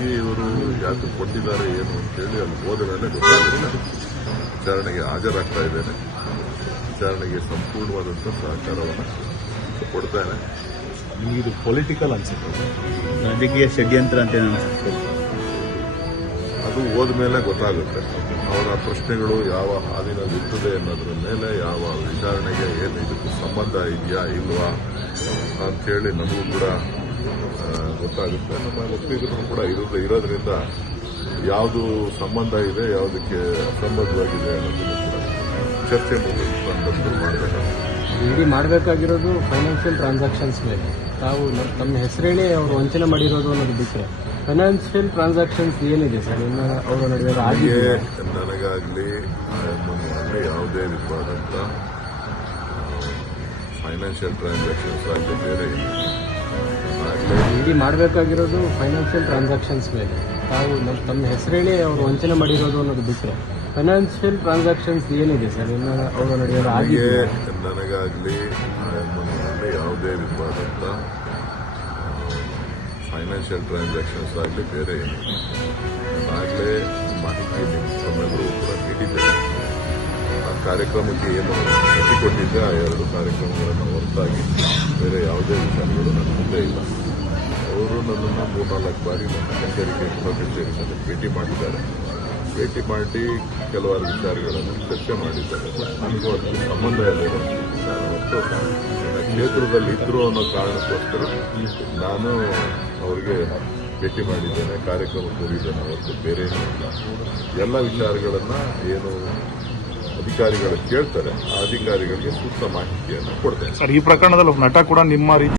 ಹಾಗಾಗಿ ಇವರು ಯಾಕೆ ಕೊಟ್ಟಿದ್ದಾರೆ ಏನು ಅಂತೇಳಿ ಅಲ್ಲಿ ಹೋದ ಮೇಲೆ ಗೊತ್ತಾಗುತ್ತೆ. ವಿಚಾರಣೆಗೆ ಹಾಜರಾಗ್ತಾ ಇದ್ದೇನೆ. ವಿಚಾರಣೆಗೆ ಸಂಪೂರ್ಣವಾದಂಥ ಸಹಕಾರವನ್ನು ಕೊಡ್ತೇನೆ. ಇದು ಪೊಲಿಟಿಕಲ್ ಅನ್ಸುತ್ತೆ, ರಾಜಕೀಯ ಷಡ್ಯಂತ್ರ ಅಂತ ಅನ್ಸುತ್ತೆ. ಅದು ಹೋದ ಮೇಲೆ ಗೊತ್ತಾಗುತ್ತೆ. ಅವರ ಪ್ರಶ್ನೆಗಳು ಯಾವ ಹಾದಿನಲ್ಲಿ ಇರ್ತದೆ ಅನ್ನೋದ್ರ ಮೇಲೆ, ಯಾವ ವಿಚಾರಣೆಗೆ ಏನು ಇದಕ್ಕೆ ಸಂಬಂಧ ಇದೆಯಾ ಇಲ್ವಾ ಅಂಥೇಳಿ ನಮಗೂ ಕೂಡ ಗೊತ್ತಾಗುತ್ತೆ. ನಮ್ಮ ಒಪ್ಪಿದ್ರು ಕೂಡ ಇರೋದ್ರಿಂದ ಯಾವುದು ಸಂಬಂಧ ಇದೆ, ಯಾವುದಕ್ಕೆ ಅಸಂಬದ್ಧವಾಗಿದೆ ಅನ್ನೋದನ್ನು ಕೂಡ ಚರ್ಚೆ ಸಂದರ್ಭದಲ್ಲಿ ಮಾಡಬೇಕಾಗುತ್ತೆ. ಇಡಿ ಮಾಡಬೇಕಾಗಿರೋದು ಫೈನಾನ್ಷಿಯಲ್ ಟ್ರಾನ್ಸಾಕ್ಷನ್ಸ್ ಮೇಲೆ. ತಾವು ನಮ್ಮ ಹೆಸರೇನೆ ಅವರು ವಂಚನೆ ಮಾಡಿರೋದು ಅನ್ನೋದು ಬಿಟ್ಟರೆ ಫೈನಾನ್ಷಿಯಲ್ ಟ್ರಾನ್ಸಾಕ್ಷನ್ಸ್ ಏನಿದೆ ಸರ್ ಇನ್ನು ಅವರ ನಡುವೆ ಆಗಿದೆ? ನನಗಾಗಲಿ ಯಾವುದೇ ವಿಧವಾದಂಥ ಫೈನಾನ್ಷಿಯಲ್ ಟ್ರಾನ್ಸಾಕ್ಷನ್ಸ್ ಆಗಲಿ ಬೇರೆ ಇಡಿ ಮಾಡಬೇಕಾಗಿರೋದು ಫೈನಾನ್ಷಿಯಲ್ ಟ್ರಾನ್ಸಾಕ್ಷನ್ಸ್ ಮೇಲೆ. ತಾವು ನಮ್ಮ ಹೆಸರೇನೆ ಅವರು ವಂಚನೆ ಮಾಡಿರೋದು ಅನ್ನೋದು ಬಿಟ್ಟರೆ ಫೈನಾನ್ಷಿಯಲ್ ಟ್ರಾನ್ಸಾಕ್ಷನ್ಸ್ ಏನಿದೆ ಸರ್ ಇನ್ನು ಅವರ ನಡುವೆ ಆಗಿದೆ? ನನಗಾಗಲಿ ಯಾವುದೇ ವಿಧವಾದಂಥ ಫೈನಾನ್ಷಿಯಲ್ ಟ್ರಾನ್ಸಾಕ್ಷನ್ಸ್ ಆಗಲಿ ಬೇರೆ ಆಗಲೇ ಮಾಹಿತಿ ತಮ್ಮೆಲ್ಲರೂ ಕೂಡ ನೀಡಿದ್ದೇನೆ. ಆ ಕಾರ್ಯಕ್ರಮಕ್ಕೆ ಏನು ಗತಿ ಕೊಟ್ಟಿದ್ದೆ ಆ ಎರಡು ಕಾರ್ಯಕ್ರಮಗಳನ್ನು ಹೊರತಾಗಿ ಬೇರೆ ಯಾವುದೇ ವಿಚಾರಗಳು ನನ್ನ ಮುಂದೆ ಇಲ್ಲ. ಅವರು ನನ್ನನ್ನು 3-4 ಬಾರಿ ನನ್ನ ಕಚೇರಿಗೆ ಕಚೇರಿನಲ್ಲಿ ಭೇಟಿ ಮಾಡಿದ್ದಾರೆ. ಭೇಟಿ ಮಾಡಿ ಕೆಲವಾರು ವಿಚಾರಗಳನ್ನು ಚರ್ಚೆ ಮಾಡಿದ್ದಾರೆ. ನನಗೂ ಅದಕ್ಕೆ ಸಂಬಂಧ ಇಲ್ಲದ ವಿಚಾರ ಹೊತ್ತು ಕ್ಷೇತ್ರದಲ್ಲಿ ಇದ್ರು ಅನ್ನೋ ಕಾರಣಕ್ಕೋಸ್ಕರ ನಾನು ಅವರಿಗೆ ಭೇಟಿ ಮಾಡಿದ್ದೇನೆ, ಕಾರ್ಯಕ್ರಮಕ್ಕೆ ಹೋಗಿದ್ದೇನೆ ಹೊರತು ಬೇರೆ ಏನೂ ಇಲ್ಲ. ಎಲ್ಲ ವಿಚಾರಗಳನ್ನು ಏನು ಅಧಿಕಾರಿಗಳು ಕೇಳ್ತಾರೆ ಆ ಅಧಿಕಾರಿಗಳಿಗೆ ಸೂಕ್ತ ಮಾಹಿತಿಯನ್ನು ಕೊಡ್ತೇನೆ. ಸರ್, ಈ ಪ್ರಕರಣದಲ್ಲಿ ಒಬ್ಬ ನಟ ಕೂಡ ನಿಮ್ಮ ರೀತಿ